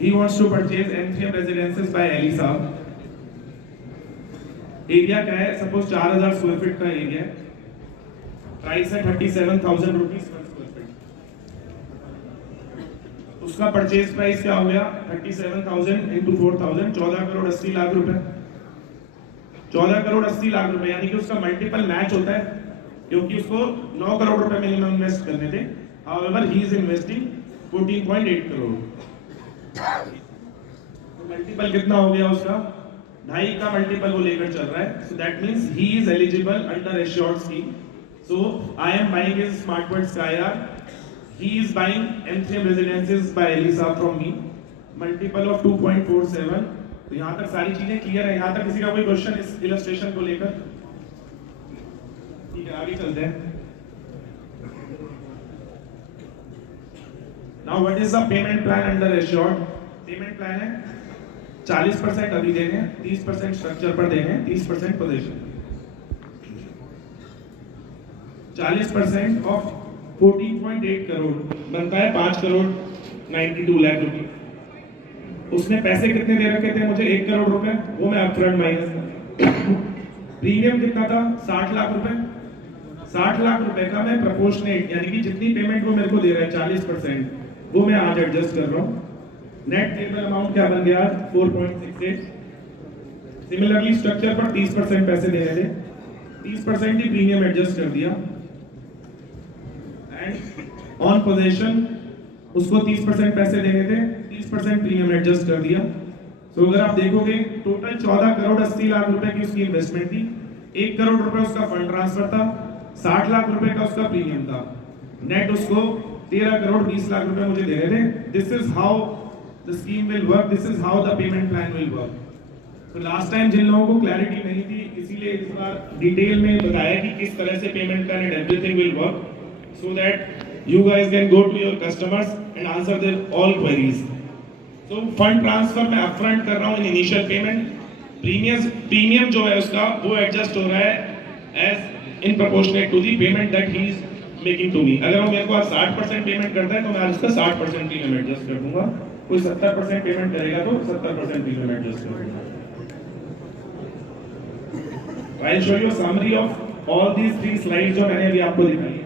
He wants to purchase M3M residences by Ali साहब. Area क्या है? सपोज 4000 स्क्वायर फीट का एरिया है. प्राइस है 37,000 रुपीज पर स्क्वायर फीट. उसका परचेज प्राइस क्या हो गया? 37,000 इंटू 4,000, 14 करोड़ 80 लाख रुपए. 14 करोड़ 80 लाख रुपए, यानी कि उसका मल्टीपल मैच होता है, क्योंकि उसको 9 करोड़ रुपए मिनिमम इन्वेस्ट करने थे. However he is investing 14.8 crore. Multiple कितना हो गया उसका? 2.5 का मल्टीपल वो लेकर चल रहा है. So that means he is eligible under assured scheme. So I am buying his Smartworld Sky Arc. He is buying M3M residences by Ali sahab from me. Multiple of 2.47. तो यहाँ तक सारी चीजें क्लियर है. यहाँ तक किसी का कोई क्वेश्चन इस इलस्ट्रेशन को लेकर? ठीक है, आगे चलते हैं. Now what is the payment plan under assured? Payment plan है 40% अभी देंगे, 30% स्ट्रक्चर पर देंगे, 30% पोजीशन. 40% ऑफ 14.8 करोड़ बनता है 5 करोड़ 92 लाख रुपए. उसने पैसे कितने दे रखे थे मुझे? 1 करोड़ रुपए. वो मैं अपफ्रंट माइनस कर. प्रीमियम कितना था? 60 लाख रुपए. 60 लाख रुपए का मैं प्रोपोर्शनेट, यानी कि जितनी पेमेंट वो मेरे को दे रहा है 40%, वो मैं आज एडजस्ट कर रहा हूं. नेट पेबल अमाउंट क्या बन गया? 4.68. सिमिलरली स्ट्रक्चर पर 30% पैसे देने थे, 30% ही प्रीमियम एडजस्ट कर दिया. एंड ऑन पोजीशन उसको 30% पैसे देने थे, 30% प्रीमियम एडजस्ट कर दिया. तो अगर आप देखोगे टोटल 14 करोड़ 80 लाख रुपए की उसकी इन्वेस्टमेंट थी. 1 करोड़ रुपए उसका फंड ट्रांसफर था, 60 लाख रुपए का उसका प्रीमियम था. नेट उसको 13 करोड़ 20 लाख रुपए मुझे दे रहे थे. This is how the scheme will work. This is how the payment plan will work. तो लास्ट टाइम जिन लोगों को क्लैरिटी नहीं थी, इसीलिए इस बार डिटेल में बताया कि किस तरह से payment plan and everything will work, so that you guys can go to your customers and answer their all queries. तो फंड ट्रांसफर मैं अपफ्रंट कर रहा हूं इन इनिशियल पेमेंट. प्रीमियम जो है उसका वो एडजस्ट हो रहा है as in proportionate to the payment that he is making to me. अगर वो मेरे को आज 60% पेमेंट करता है तो मैं आज उसका 60% प्रीमियम एडजस्ट कर दूंगा. कोई 70% पेमेंट करेगा तो 70% प्रीमियम एडजस्ट कर दूंगा. I will show you summary of all these 3 slides जो मैंने अभी आपको दिखाई.